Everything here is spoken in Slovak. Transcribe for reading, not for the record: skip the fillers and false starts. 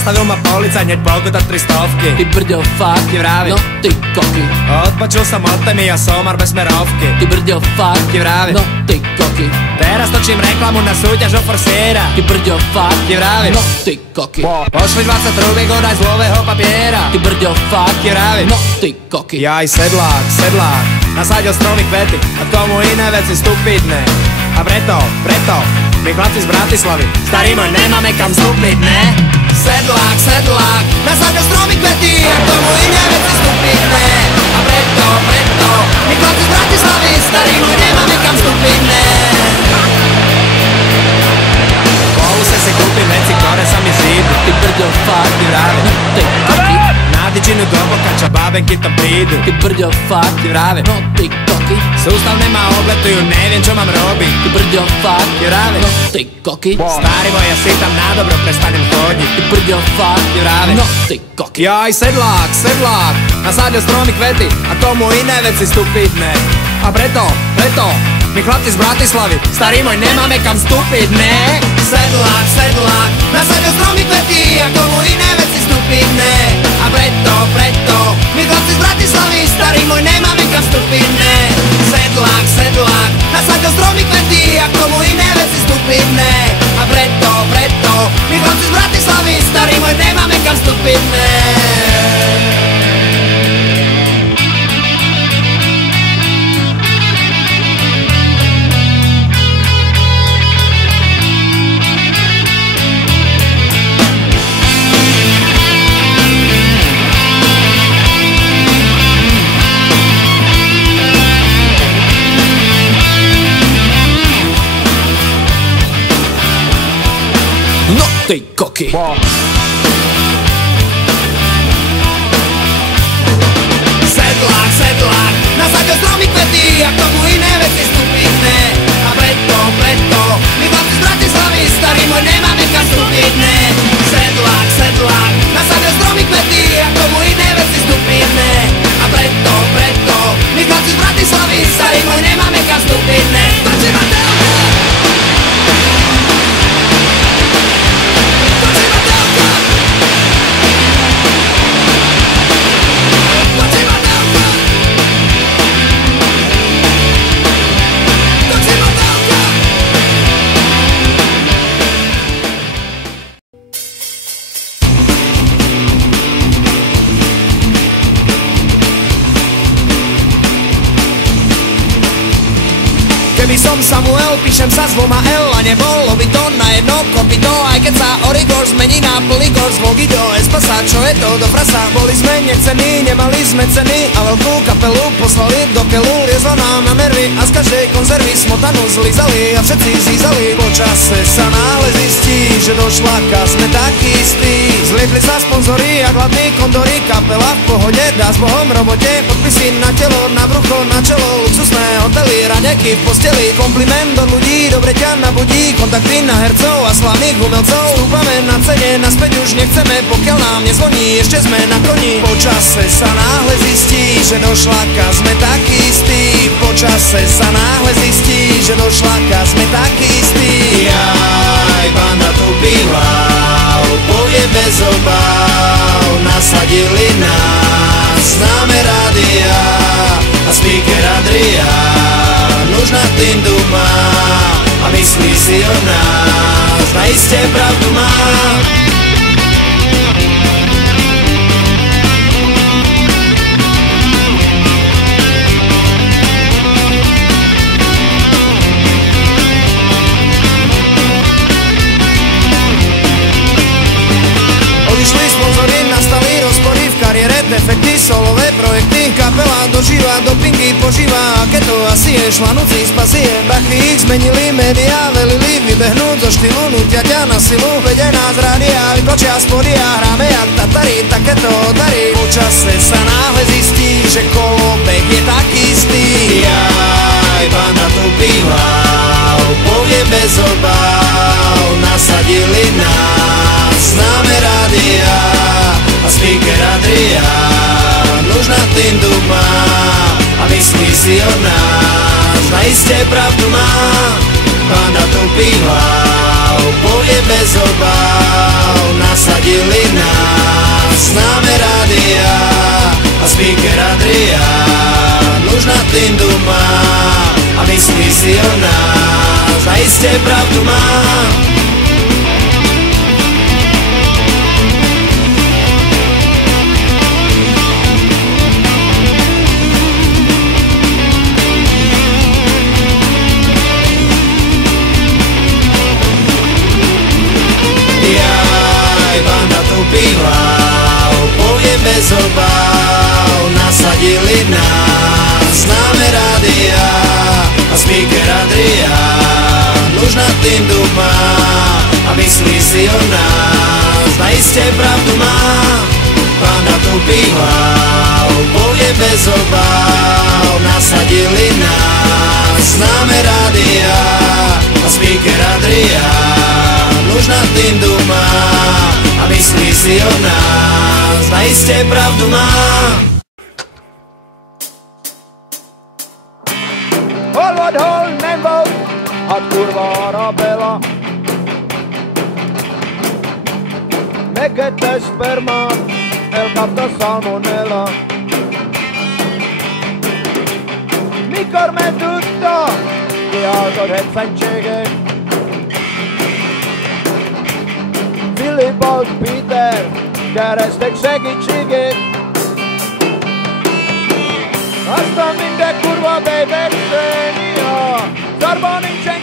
Zastavil ma policajt, hneď pokuta 300. Ty brďo, fakt, Ti vravím. no ty koky. Odpočul som od témy a somar bez smerovky. Ty brďo, fakt, Ti vravím. no ty koky. Teraz točím reklamu na súťaž o forsiera. Ty brďo, fakt, Ti vravím. no ty koky. Pošli 20 trúbiek, odaj z dlhého papiera. Ty brďo, fakt, Ti vravím. no ty koky. Jaj, sedlák, nasadil stromy kvety a k tomu iné veci stupidné. A preto, my chlapci z Bratislavy, starý môj, nemáme kam vstúpiť, ne? Sedlák, nasadil stromy kvety a k tomu iné veci stupidné. A preto, my chlapci z Bratislavy, starý môj, nemáme kam vstúpiť, ne? Po úse si kúpim veci, ktoré sa mi zídu. Ty brďo, fakt, Ti vravím. no ty koky. Na tyčinu do boka, čo bábenky tam prídu. Ty brďo, fakt, Ti vravím. no ty koky. Sústavne ma obletujú, neviem čo mám robiť. Ty brďo, fakt, Ti vravím. no ty koky. Starý môj, ja si tam na dobro prestanem chodiť. Ty brďo, fakt, Ti vravím. no ty koky. Jaj, sedlák, nasadil stromy kvety a tomu iné veci stupidné. A preto, my chlapci z Bratislavy, starý môj, nemáme kam vstúpiť, ne? Sedlák, nasadil stromy kvety a tomu iné veci stupidné. A preto, my chlapci z Bratislavy, starý môj, nemáme kam vstúpiť, ne? Sedlák, nasadil stromy kvety a tomu iné veci stupidné. A preto, my chlapci z Bratislavy, starý môj, nemáme kam vstúpiť, ne? No ty koky. Sedlák, nasadil stromy kvety a k tomu iné veci stupidné. A preto, my chlapci z Bratislavy, starý môj, nemáme kam vstúpiť, ne? Sedlák, nasadil stromy kvety a k tomu iné veci stupidné. A preto, my chlapci z Bratislavy, starý môj, nemáme kam vstúpiť, ne? Točí ma telka! Točí ma telka! Točí ma telka! Točí ma telka! Keby som Samuel, píšem sa s dvoma L a nebolo by to na jedno kopito. Aj keď sa Origor zmení na plný gorz, vlogy do Espasa, čo je to do frasa. Boli sme nechcení, nemali sme ceny a veľkú kapelu poslali do keľu. Liezla nám na nervy a z každej konzervy smotanu zlizali a všetci zízali. Po čase sa náhle zistí, že došla kas, sme takí istí. Zliepli sa sponzori a hladní kondory, kapela v pohode, dá s Bohom robote. Podpisy na telo, na brucho, na čelo, luxusné hotely, raňaky v posteli. Kompliment od ľudí, dobre ťa nabudí, kontakty na hercov a slavných umelcov. Stúpame na cene, naspäť už nechceme, pokiaľ nám nezvoní, ešte sme na koni. Po čase sa náhle zistí, že došla kas, sme takí istí. Po čase sa náhle zistí, že došla kas, sme takí istí. Jaj, banda tu býval, povie bez obáv, nasadili nás, známe rádia a speaker Adrián už nad tým dúma a myslí si o nás, naiste pravdu má. Odišli sponzory, nastali rozpory v kariére, defekty, solové projekty, kapela dožíva, dopingy požíva, keď to asi je šlanúci spasie. Bachy ich zmenili, médiá velili vybehnúť zo štýlu, nutia ťa na silu, veď aj nás rádia, vytlačia spody a hráme jak Tatari, takéto dary. Po čase sa náhle zistí, že kolobek je taký istý. Jaj, banda tu býval, povie bez obáv, nasadili nás, známe rádia a speaker Adrián už nad tým dúma a myslí si o nás, naiste pravdu má. Banda tu býval, povie bez obáv, nasadili nasadili nás. Známe rádia a speaker Adrián už nad tým dumá a myslí si o nás, a iste pravdu má. Poviem bez obáv, nasadili nás. Známe rádia a speaker Adrián už nad tým dumá a myslí si o nás, a iste pravdu má. Banda tu býval, poviem bez obáv, nasadili nás. Známe rádia a speaker Adrián už nad tým dumá a myslí si o nás, a iste pravdu má. Hol vagy hol nem volt, hát kurva Arabella. Megette spermát, elkapta salmonella. Mikor megtudta, kiáltott fentségét. Willibald Péter, kerestek segítségét. Aztán minden kurva bejvett szénia, szarban nincsen